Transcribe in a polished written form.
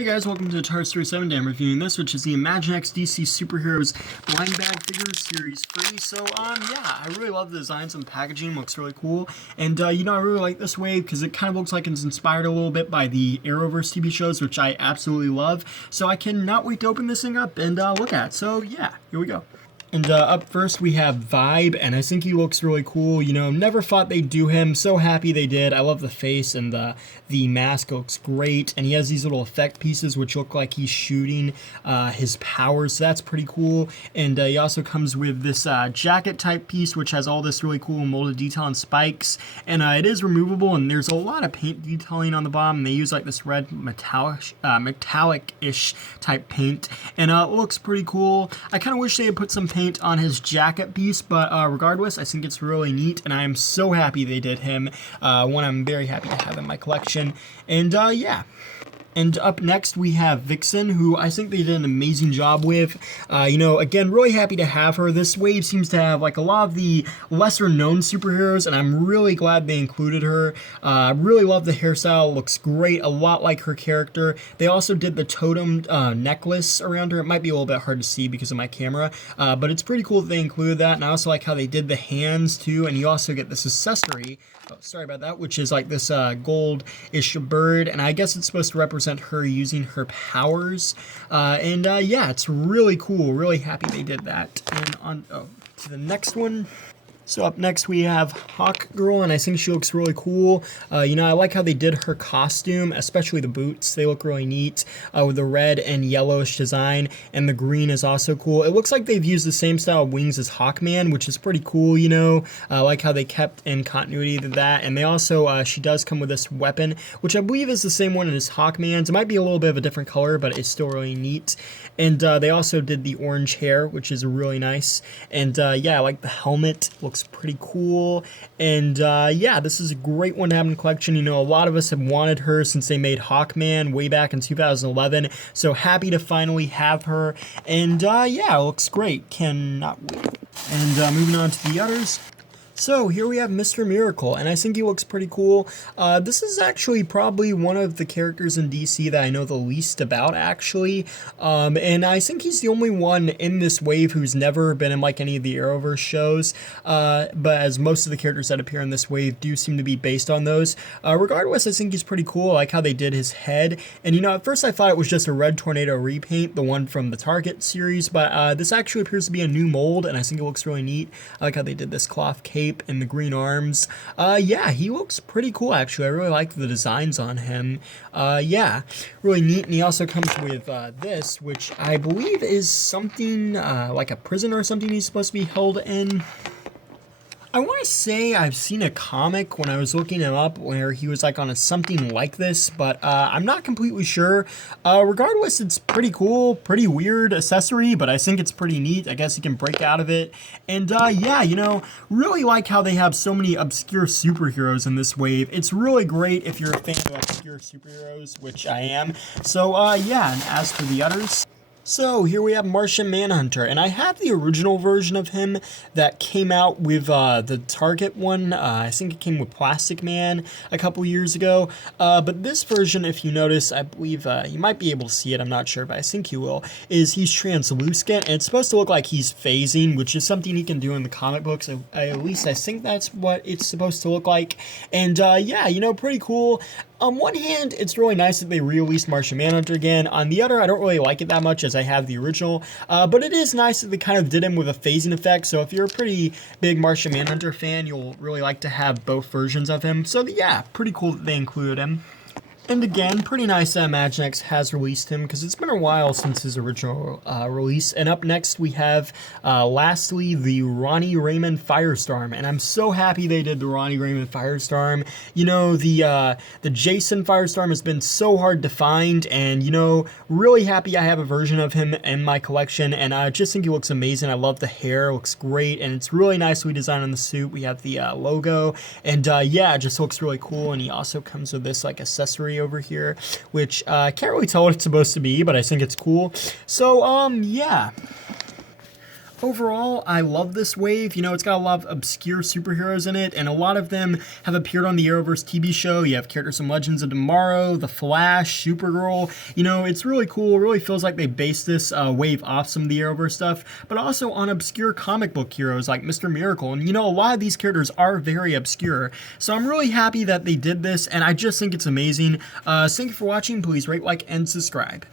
Hey guys, welcome to Tars 37. I'm reviewing this, which is the Imaginext DC Superheroes Blind Bag Figures Series 3. So, yeah, I really love the designs and packaging. Looks really cool. And, I really like this wave because it kind of looks like it's inspired a little bit by the Arrowverse TV shows, which I absolutely love. So I cannot wait to open this thing up and look at it. So, yeah, here we go. And up first we have Vibe, and I think he looks really cool. Never thought they'd do him. So happy they did. I love the face, and the mask looks great. And he has these little effect pieces which look like he's shooting his powers, so that's pretty cool. And he also comes with this jacket type piece which has all this really cool molded detail and spikes. And it is removable, and there's a lot of paint detailing on the bottom. And they use like this red metallic-ish type paint, and it looks pretty cool. I kind of wish they had put some paint on his jacket piece, but regardless, I think it's really neat, and I am so happy they did him. One I'm very happy to have in my collection. And yeah. And up next we have Vixen, who I think they did an amazing job with. Again, really happy to have her. This wave seems to have like a lot of the lesser known superheroes, and I'm really glad they included her. I really love the hairstyle. It looks great, a lot like her character. They also did the totem necklace around her. It might be a little bit hard to see because of my camera, but it's pretty cool that they included that. And I also like how they did the hands too, and you also get this accessory. Oh, sorry about that, which is like this gold-ish bird, and I guess it's supposed to represent her using her powers. Yeah, it's really cool. Really happy they did that. And on to the next one. So up next we have Hawk Girl, and I think she looks really cool. I like how they did her costume, especially the boots. They look really neat with the red and yellowish design, and the green is also cool. It looks like they've used the same style of wings as Hawkman, which is pretty cool, I like how they kept in continuity to that. And they also, she does come with this weapon, which I believe is the same one as Hawkman's. It might be a little bit of a different color, but it's still really neat. And they also did the orange hair, which is really nice. And yeah, I like the helmet. Looks pretty cool. And yeah, this is a great one to have in the collection. A lot of us have wanted her since they made Hawkman way back in 2011. So happy to finally have her. And yeah, it looks great. Cannot wait. And moving on to the others. So here we have Mr. Miracle, and I think he looks pretty cool. This is actually probably one of the characters in DC that I know the least about, actually. And I think he's the only one in this wave who's never been in like any of the Arrowverse shows. But as most of the characters that appear in this wave do seem to be based on those. Regardless, I think he's pretty cool. I like how they did his head. And at first I thought it was just a Red Tornado repaint, the one from the Target series. But this actually appears to be a new mold, and I think it looks really neat. I like how they did this cloth cape and the green arms. Yeah, he looks pretty cool, actually. I really like the designs on him. Yeah, really neat. And he also comes with this, which I believe is something like a prison or something he's supposed to be held in. I want to say I've seen a comic when I was looking him up where he was like on something like this, but I'm not completely sure. Regardless, it's pretty cool, pretty weird accessory, but I think it's pretty neat. I guess he can break out of it. And yeah, really like how they have so many obscure superheroes in this wave. It's really great if you're a fan of obscure superheroes, which I am. So yeah, and as for the others... So here we have Martian Manhunter, and I have the original version of him that came out with the Target one. I think it came with Plastic Man a couple years ago. But this version, if you notice, I believe you might be able to see it, I'm not sure, but I think you will, is he's translucent, and it's supposed to look like he's phasing, which is something he can do in the comic books. At least I think that's what it's supposed to look like. And yeah, pretty cool. On one hand, it's really nice that they re-released Martian Manhunter again. On the other, I don't really like it that much as I have the original. But it is nice that they kind of did him with a phasing effect. So if you're a pretty big Martian Manhunter fan, you'll really like to have both versions of him. So yeah, pretty cool that they included him. And again, pretty nice that Imaginext has released him because it's been a while since his original release. And up next we have, lastly, the Ronnie Raymond Firestorm. And I'm so happy they did the Ronnie Raymond Firestorm. The Jason Firestorm has been so hard to find, and, really happy I have a version of him in my collection. And I just think he looks amazing. I love the hair, it looks great, and it's really nicely designed on the suit. We have the logo, and yeah, it just looks really cool. And he also comes with this like accessory over here, which I can't really tell what it's supposed to be, but I think it's cool. So yeah. Overall, I love this wave. You know, it's got a lot of obscure superheroes in it, and a lot of them have appeared on the Arrowverse TV show. You have characters from Legends of Tomorrow, The Flash, Supergirl. You know, it's really cool. It really feels like they based this wave off some of the Arrowverse stuff, but also on obscure comic book heroes like Mr. Miracle. And, you know, a lot of these characters are very obscure. So I'm really happy that they did this, and I just think it's amazing. Thank you for watching. Please rate, like, and subscribe.